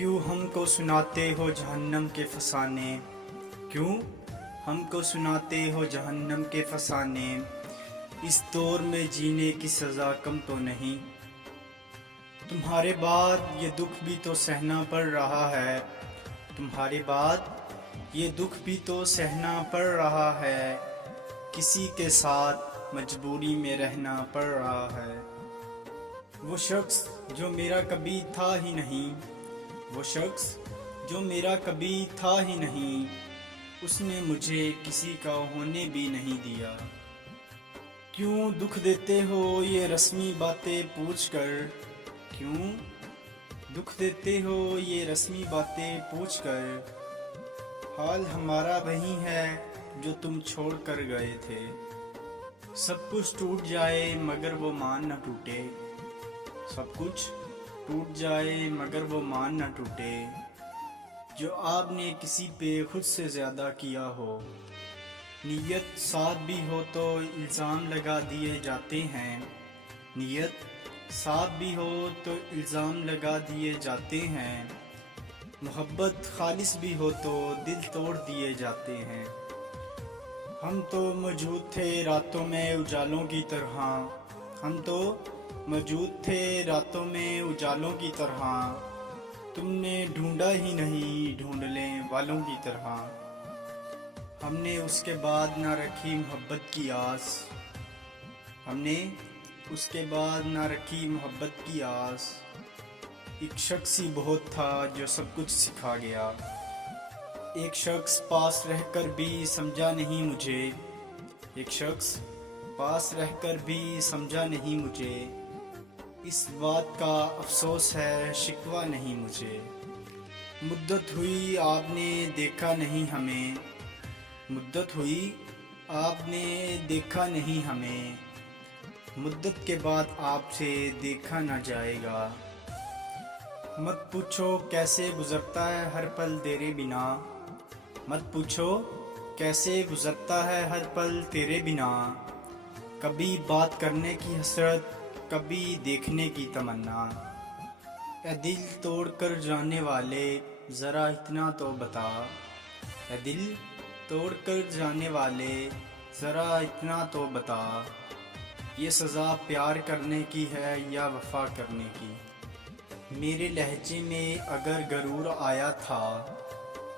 क्यों हमको सुनाते हो जहन्नम के फसाने, क्यों हमको सुनाते हो जहन्नम के फसाने। इस दौर में जीने की सज़ा कम तो नहीं। तुम्हारे बाद ये दुख भी तो सहना पड़ रहा है, तुम्हारे बाद ये दुख भी तो सहना पड़ रहा है। किसी के साथ मजबूरी में रहना पड़ रहा है। वो शख्स जो मेरा कभी था ही नहीं, वो शख्स जो मेरा कभी था ही नहीं, उसने मुझे किसी का होने भी नहीं दिया। क्यों दुख देते हो ये रस्मी बातें पूछकर, क्यों दुख देते हो ये रस्मी बातें पूछकर। हाल हमारा वही है जो तुम छोड़ कर गए थे। सब कुछ टूट जाए मगर वो मान न टूटे, सब कुछ टूट जाए मगर वो मान न टूटे। जो आपने किसी पे खुद से ज़्यादा किया हो, नीयत साफ भी हो तो इल्ज़ाम लगा दिए जाते हैं, नीयत साफ भी हो तो इल्ज़ाम लगा दिए जाते हैं। मोहब्बत खालिस भी हो तो दिल तोड़ दिए जाते हैं। हम तो मौजूद थे रातों में उजालों की तरह, हम तो मौजूद थे रातों में उजालों की तरह। तुमने ढूंढा ही नहीं ढूंढने वालों की तरह। हमने उसके बाद ना रखी मोहब्बत की आस, हमने उसके बाद ना रखी मोहब्बत की आस। एक शख्स ही बहुत था जो सब कुछ सिखा गया, एक शख्स पास रहकर भी समझा नहीं मुझे, एक शख्स पास रहकर भी समझा नहीं मुझे। इस बात का अफसोस है शिकवा नहीं मुझे। मुद्दत हुई आपने देखा नहीं हमें, मुद्दत हुई आपने देखा नहीं हमें। मुद्दत के बाद आपसे देखा न जाएगा। मत पूछो कैसे गुजरता है हर पल तेरे बिना, मत पूछो कैसे गुजरता है हर पल तेरे बिना। कभी बात करने की हसरत, कभी देखने की तमन्ना। ए दिल तोड़ कर जाने वाले ज़रा इतना तो बता, ए दिल तोड़ कर जाने वाले ज़रा इतना तो बता। ये सज़ा प्यार करने की है या वफ़ा करने की। मेरे लहजे में अगर गरूर आया था,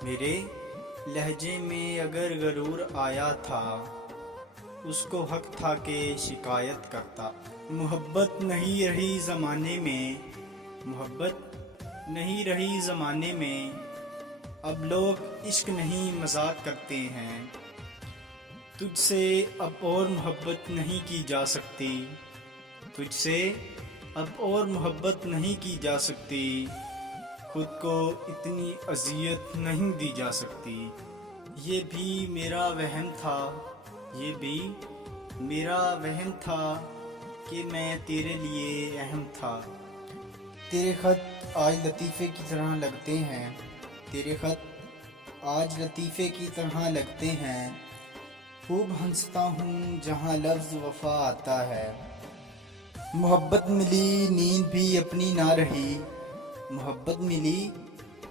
मेरे लहजे में अगर गरूर आया था, उसको हक था कि शिकायत करता। मोहब्बत नहीं रही ज़माने में, मोहब्बत नहीं रही ज़माने में। अब लोग इश्क नहीं मजाक करते हैं। तुझसे अब और मोहब्बत नहीं की जा सकती, तुझसे अब और मोहब्बत नहीं की जा सकती। खुद को इतनी अज़ियत नहीं दी जा सकती। ये भी मेरा वहम था, ये भी मेरा वहम था कि मैं तेरे लिए अहम था। तेरे ख़त आज लतीफ़े की तरह लगते हैं, तेरे ख़त आज लतीफ़े की तरह लगते हैं। खूब हंसता हूँ जहाँ लफ्ज़ वफ़ा आता है। मोहब्बत मिली नींद भी अपनी ना रही, मोहब्बत मिली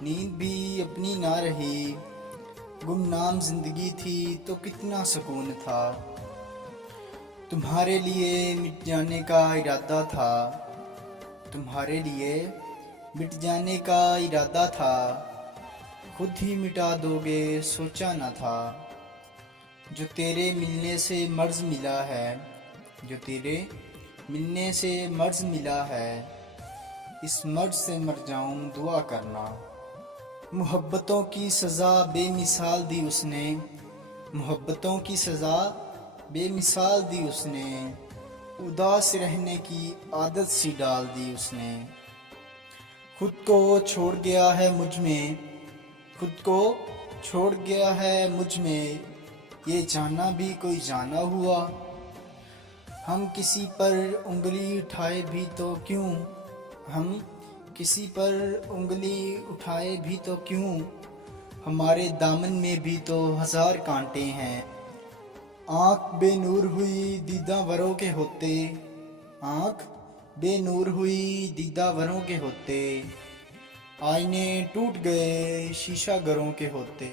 नींद भी अपनी ना रही। गुमनाम ज़िंदगी थी तो कितना सुकून था। तुम्हारे लिए मिट जाने का इरादा था, तुम्हारे लिए मिट जाने का इरादा था। खुद ही मिटा दोगे सोचा न था। जो तेरे मिलने से मर्ज़ मिला है, जो तेरे मिलने से मर्ज़ मिला है, इस मर्ज़ से मर जाऊं दुआ करना। मोहब्बतों की सज़ा बेमिसाल दी उसने, मोहब्बतों की सज़ा बेमिसाल दी उसने। उदास रहने की आदत सी डाल दी उसने। खुद को छोड़ गया है मुझ में, खुद को छोड़ गया है मुझ में। ये जाना भी कोई जाना हुआ। हम किसी पर उंगली उठाए भी तो क्यों, हम किसी पर उंगली उठाए भी तो क्यों। हमारे दामन में भी तो हज़ार कांटे हैं। आँख बेनूर हुई दीदा वरों के होते, आँख बेनूर हुई दीदा वरों के होते। آئینے ٹوٹ گئے شیشہ گروں کے ہوتے